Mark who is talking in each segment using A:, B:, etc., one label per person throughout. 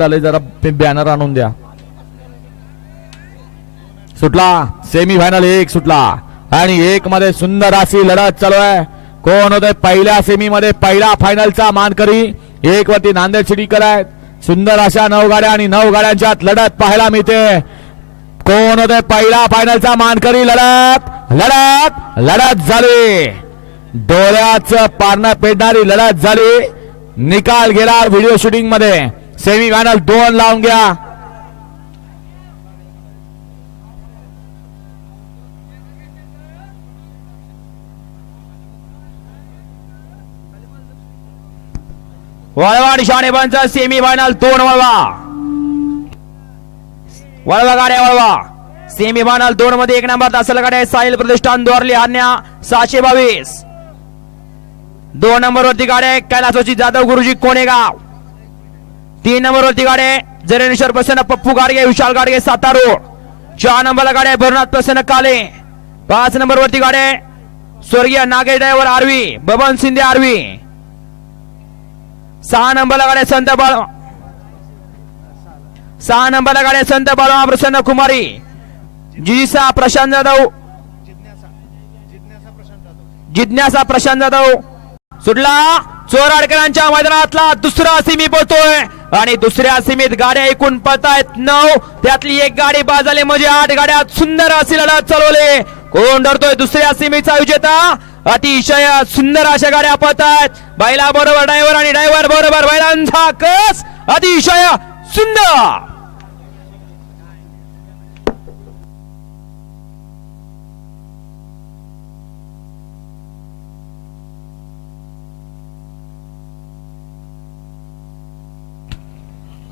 A: झालंय जरा बॅनर आणून द्या. सुटला. सेमी फायनल एक सुटला. आणि एक मध्ये सुंदर अशी लढत चालू आहे. कोण होतोय? पहिल्या सेमी मध्ये पहिला फायनलचा मानकरी. एक वरती नांदेड सिटीकर आहेत. सुंदर अशा नऊ गाड्या आणि नऊ गाड्यांच्या लढत पाहायला मिळते. कोण होतोय? पहिला फायनलचा मानकरी. लढत लढत लढत झाली. डोळ्याचं पारणं पेटणारी लढत झाली. निकाल गेला व्हिडिओ शूटिंगमध्ये. सेमी फायनल दोन लावून घ्या
B: वळवा निशाणे पंच सेमी फायनल दोन वळवा वळवा गाड्या वळवा सेमी फायनल दोन मध्ये एक नंबर तासल गाड्या साहिल प्रतिष्ठान द्वारली हान्या सहाशे बावीस। दोन नंबर वरती गाड्या कैलासोची जाधव गुरुजी कोणेगाव तीन नंबर वरती गाड्या जरेश्वर प्रसन्न पप्पू गाडगे विशाल गाडगे सातारो. चार नंबरला गाड्या भरनाथ प्रसन्न काले. पाच नंबर वरती गाड्या स्वर्गीय नागे driver RV. Baban Shinde RV. सहा नंबरला गाड्या संत बाळ सहा नंबरला गाड्या संत बाळमा प्रसन्न कुमारी. जिसा प्रशांत जाधव. जिज्ञासा प्रशांत जाधव. सुटला? चोर अडकरांच्या मैदानातला दुसरा सिमी पोहतोय आणि दुसऱ्या सीमेत गाड्या एकूण पळतायत नऊ. त्यातली एक गाडी बाजाले म्हणजे आठ गाड्या सुंदर अशी लढत चालवले. कोण डरतोय दुसऱ्या सीमेचा विजेता? अतिशय सुंदर अशा गाड्या पळतायत. बैला बरोबर ड्रायव्हर आणि ड्रायव्हर बरोबर बैलांचा कस? अतिशय सुंदर!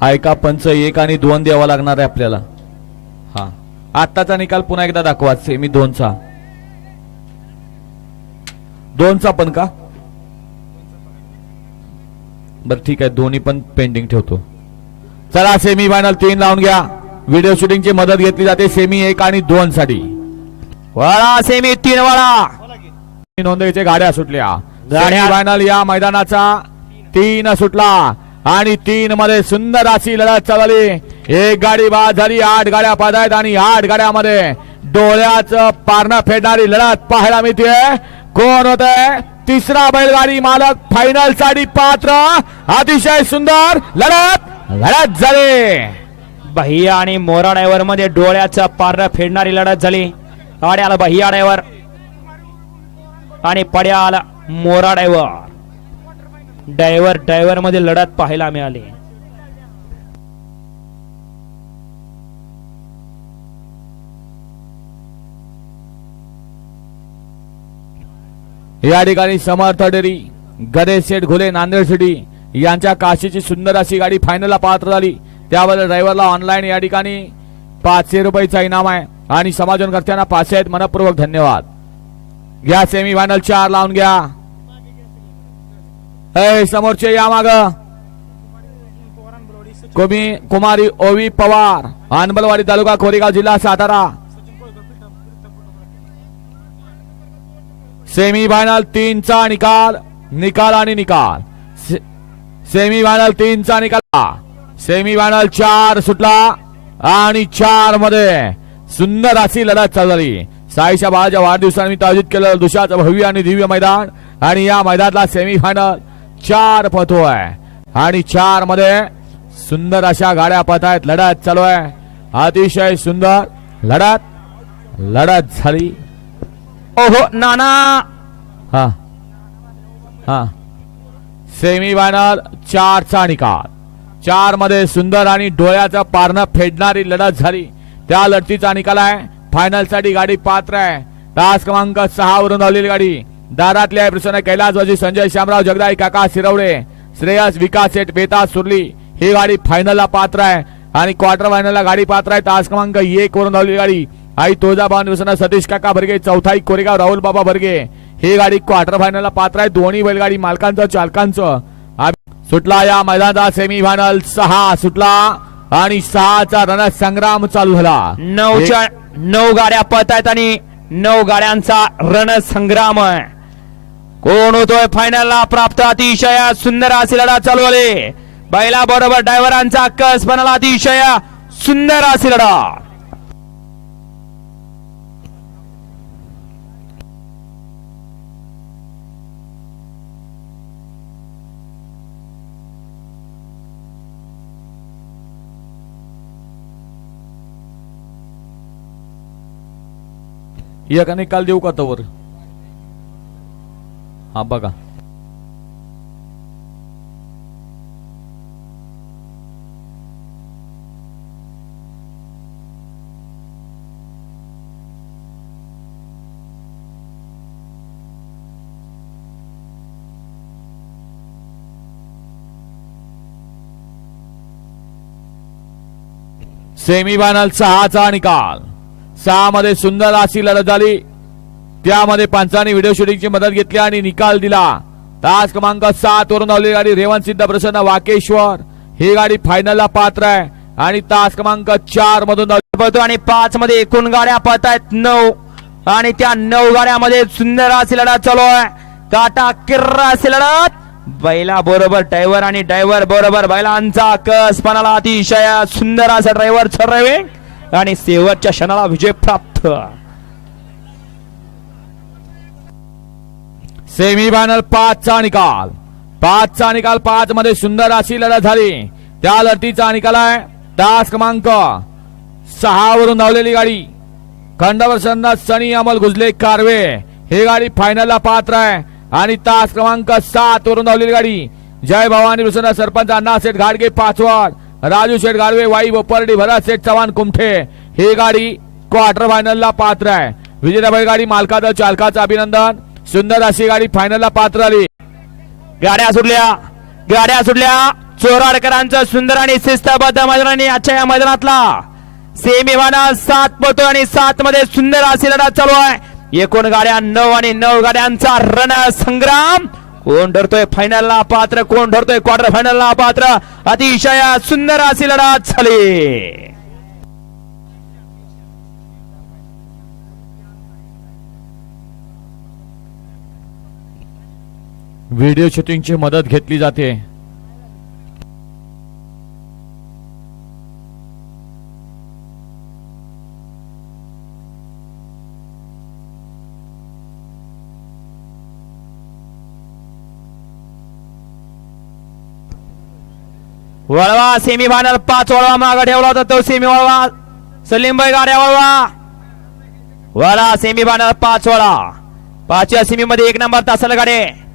A: ऐका पंच एक आणि दोन द्यावा लागणार आहे आपल्याला. हा. आत्ताचा निकाल पुन्हा एकदा दाखवा सेमी दोनचा. दोनचा पण का? बर ठीक आहे दोन्ही पण पेंडिंग ठेवतो. चला सेमी फायनल तीन लावून घ्या. व्हिडिओ शूटिंगची मदत घेतली जाते सेमी एक आणि दोन साठी.
B: वळा सेमी तीन वळा.
A: नोंदणीच्या गाड्या सुटल्या. फायनल या मैदानाचा तीन सुटला. आणि तीन मध्ये सुंदर अशी लढत चालली. एक गाडी बाद झाली आठ गाड्या बाद आहेत आणि आठ गाड्यामध्ये डोळ्याचं पारणं फेडणारी लढत पाहायला मिळते कोण होत? तिसरा बैलगाडी मालक फायनलसाठी पात्र अतिशय सुंदर लढत लढत झाली.
B: भैया आणि मोरा डायव्हरमध्ये डोळ्याचं पार फेडणारी लढत झाली. आड्याला बहिया डायव्हर आणि पड्याला मोरा डायव्हर डायव्हर डायव्हरमध्ये लढत पाहायला मिळाली.
A: या ठिकाणी समर्थ डेरी गणेश शेठ घुले नांदेड सिटी यांच्या काशीची सुंदर अशी गाडी फायनलला पात्र झाली. त्यावर ड्रायव्हरला ऑनलाईन या ठिकाणी पाचशे रुपयेचा इनाम आहे आणि समाजनकर्त्यांना पाचशे आहेत. मनपूर्वक धन्यवाद. घ्या सेमी फायनल चार लावून घ्या. ए समोरचे या माग कोमी कुमारी ओवी पवार अनबलवाडी तालुका कोरेगाव जिल्हा सातारा सेमी फायनल तीनचा निकाल निकाल आणि निकाल. से- सेमी फायनल तीनचा निकाल. सेमी फायनल चार सुटला आणि चारमध्ये सुंदर अशी लढत चालू झाली. साईच्या बाळाच्या वाढदिवसानिमित्त आयोजित केलेलं दुशाचं भव्य आणि दिव्य मैदान आणि या मैदानातला सेमी फायनल चार पथो आहे आणि चारमध्ये सुंदर अशा गाड्या पथ आहेत लढत चालू आहे. अतिशय सुंदर लढत. लढत झाली.
B: ओहो नाना!
A: हा. हा. सेमी फायनल चारचा निकाल. चारमध्ये सुंदर आणि डोळ्याचं पारणं फेडणारी लढत झाली. त्या लढतीचा निकाल आहे. फायनलसाठी गाडी पात्र आहे. तास क्रमांक सहा वरून धावलेली गाडी. दारातली आहे प्रसन्न कैलासवाजी संजय श्यामराव जगदाई काका शिरवडे श्रेयस विकास शेठ बेता सुरली ही गाडी फायनलला पात्र आहे. आणि क्वार्टर फायनलला गाडी पात्र आहे. तास क्रमांक एक वरून धावलेली गाडी. आई तुळजाभवानी प्रसन्न सतीश काका भरगे चौथाई कोरेगाव राहुल बाबा भरगे. ही गाडी क्वार्टर फायनलला पात्र आहे. दोन्ही बैलगाडी मालकांचं चालकांचं. सुटला या मैदानाचा सेमी फायनल सहा सुटला आणि सहाचा रणसंग्राम चालू झाला.
B: नऊच्या नऊ गाड्या पळतायत आणि नऊ गाड्यांचा रणसंग्राम आहे. कोण होतोय फायनलला प्राप्त अतिशय सुंदर अशी लढा चालू बैला बरोबर ड्रायव्हरांचा कस बनाला अतिशय सुंदर अशी लढा
A: एक निकाल देऊ का तवर? हा बघा. सेमीफायनल सहाचा निकाल. सहा मध्ये सुंदर अशी लढत झाली. त्यामध्ये पांचाने व्हिडिओ शूटिंगची मदत घेतली आणि निकाल दिला. तास क्रमांक सात वरून आलेली गाडी रेवंत सिद्ध प्रसन्न वाकेश्वर. ही गाडी फायनलला पात्र आहे. आणि तास क्रमांक चार मधून
B: पळतो आणि पाच मध्ये एकूण गाड्या पळतायत नऊ. आणि त्या नऊ गाड्यामध्ये सुंदर अशी लढत चालू आहे. काटा किर्रा अशी लढत. बैला बरोबर ड्रायव्हर आणि ड्रायव्हर बरोबर बैलांचा कस पणाला अतिशय सुंदर असा ड्रायव्हर ठरवे आणि शेवटच्या क्षणाला विजय प्राप्त.
A: सेमीफायनल पाचचा निकाल. पाचचा निकाल पाच मध्ये सुंदर अशी लढत झाली. त्या लढतीचा निकाल आहे. तास क्रमांक सहा वरून धावलेली गाडी. खंडवर्षांना सनी अमल गुजले कारवे. ही गाडी फायनलला पात्र आहे. आणि तास क्रमांक सात वरून धावलेली गाडी. जय भवानी प्रसन्न सरपंच अण्णा शेठ घाडगे पाचवाड. राजू शेठ गाडवे वाई बोपर्डी भरत शेठ चव्हाण कुमठे. ही गाडी क्वार्टर फायनलला पात्र आहे. विजेताबाई गाडी मालकादल चालकाचं अभिनंदन. सुंदर अशी गाडी फायनलला पात्र आली.
B: गाड्या सुटल्या. गाड्या सुटल्या. चोराडकरांचं सुंदर आणि शिस्तबद्ध मैदानाने आजच्या या मैदानातला. सेमीफायनल सात पतो आणि सात मध्ये सुंदर अशी लढा चालू आहे. एकूण गाड्या नऊ आणि नऊ गाड्यांचा रण संग्राम. कोण ठरतोय फायनलला पात्र? कोण ठरतोय क्वार्टर फायनलला पात्र? अतिशय सुंदर अशी लढा झाली.
A: व्हिडिओ शूटिंगची मदत घेतली जाते.
B: वळवा सेमीफायनल पाच वळवा मागे ठेवला होता तो सेमी वळवा. सलीमबाई गाड्या वळवा. वळा सेमीफायनल पाच वळा. पाचव्या सेमी मध्ये एक नंबर तासाला गाडी.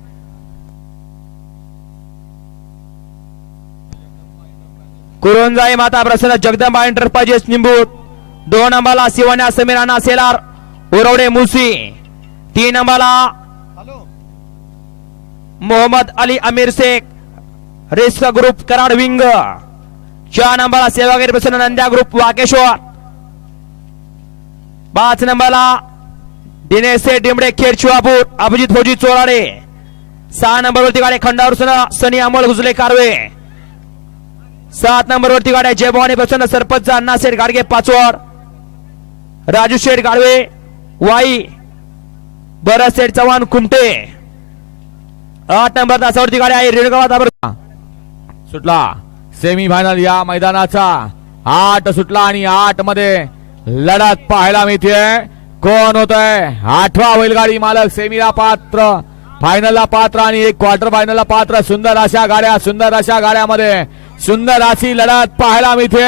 B: कुरुंजाई माता प्रसन्न जगदंबा एंटरप्राइजेस निंबूत. दोन नंबरला शिवण्या समीराना सेलार उरवडे मुसी तीन नंबरला मोहम्मद अली अमीर शेख रेस्का ग्रुप कराड विंग. चार नंबरला सेवागिरी प्रसन्न नंद्या ग्रुप वाकेश्वर पाच नंबरला दिनेश शेठ डिंबडे खेड शिवापूर अभिजित फौजी चोराडे. सहा नंबर वरती गाडी खंडावर सना- सनी अमोल गुजले कारवे. सात नंबर वरती गाड्या जय भवानी प्रसन्न सरपंच अण्णा शेठ गाडगे पाचवड राजू शेठ गाडवे वाई बरस शेठ चव्हाण कुमटे. आठ नंबर तासावरती गाडी आहे. रेणुगावात
A: सुटला. सेमी फायनल या मैदानाचा. आठ सुटला आणि आठमध्ये लढत पाहायला मिळते कोण होत आहे आठवा बैलगाडी मालक सेमीला पात्र फायनलला पात्र आणि एक क्वार्टर फायनलला पात्र. सुंदर अशा गाड्या सुंदर अशा गाड्यामध्ये सुंदर अशी लढत पाहायला मिळते.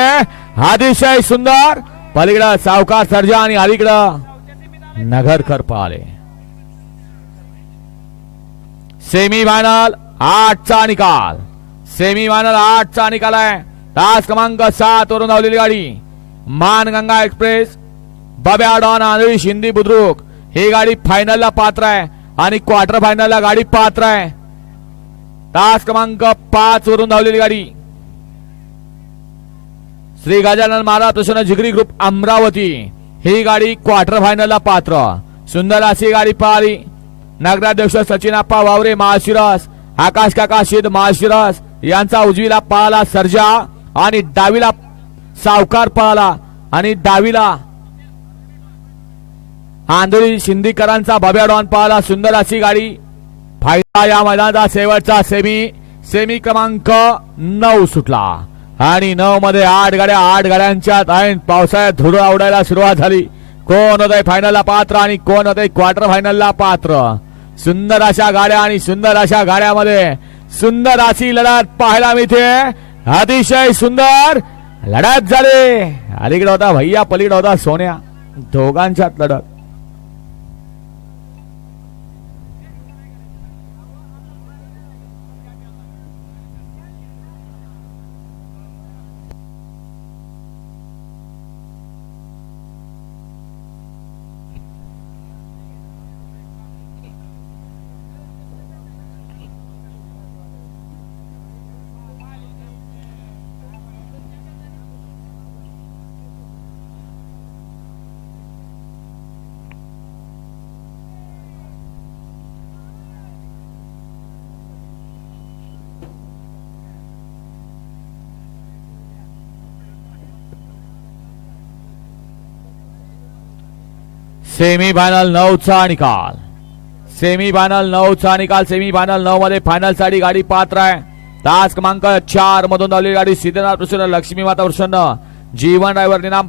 A: अतिशय सुंदर. पलीकडं सावकार सर्जा आणि अलीकडं नगरकर पाले सेमीफायनल आठचा निकाल. सेमीफायनल आठचा निकाल आहे. तास क्रमांक सात वरून धावलेली गाडी. मानगंगा एक्सप्रेस बब्या डॉन आंधळी शिंदी बुद्रुक. ही गाडी फायनलला पात्र आहे आणि क्वार्टर फायनलला गाडी पात्र आहे. तास क्रमांक पाच वरून धावलेली गाडी. श्री गजानन महाराज प्रसन्न जिगरी ग्रुप अमरावती. ही गाडी क्वार्टर फायनलला पात्र. सुंदर अशी गाडी पळाली नगराध्यक्ष सचिनाप्पा वावरे महाशिरस आकाश काका शेद महाशिरस यांचा उजवीला पळाला सर्जा आणि डावीला सावकार पळाला आणि डावीला आंधळी शिंदीकरांचा भव्या डॉन पळाला सुंदर अशी गाडी फायदा या मैदानाचा शेवटचा सेमी सेमी क्रमांक नऊ सुटला. आणि नऊ मध्ये आठ गाड्या आठ गाड्यांच्यात ऐन पावसाळ्यात धुरळ आवडायला सुरुवात झाली. कोण होतंय फायनलला पात्र आणि कोण होतंय क्वार्टर फायनलला पात्र? सुंदर अशा गाड्या आणि सुंदर अशा गाड्यामध्ये सुंदर अशी लढत पाहायला मिळते. अतिशय सुंदर लढत झाली. अलीकडे होता भैया पलीकडे होता सोन्या. दोघांच्यात लढत. सेमी फायनल नऊचा निकाल सेमी फायनल नऊचा निकाल सेमी फायनल नऊ मध्ये फायनलसाठी गाडी पात्र आहे. तास क्रमांक चार मधून धावलेली गाडी सिद्धनाथ प्रसन्न लक्ष्मी माता प्रसन्न जीवन ड्रायव्हर निनाम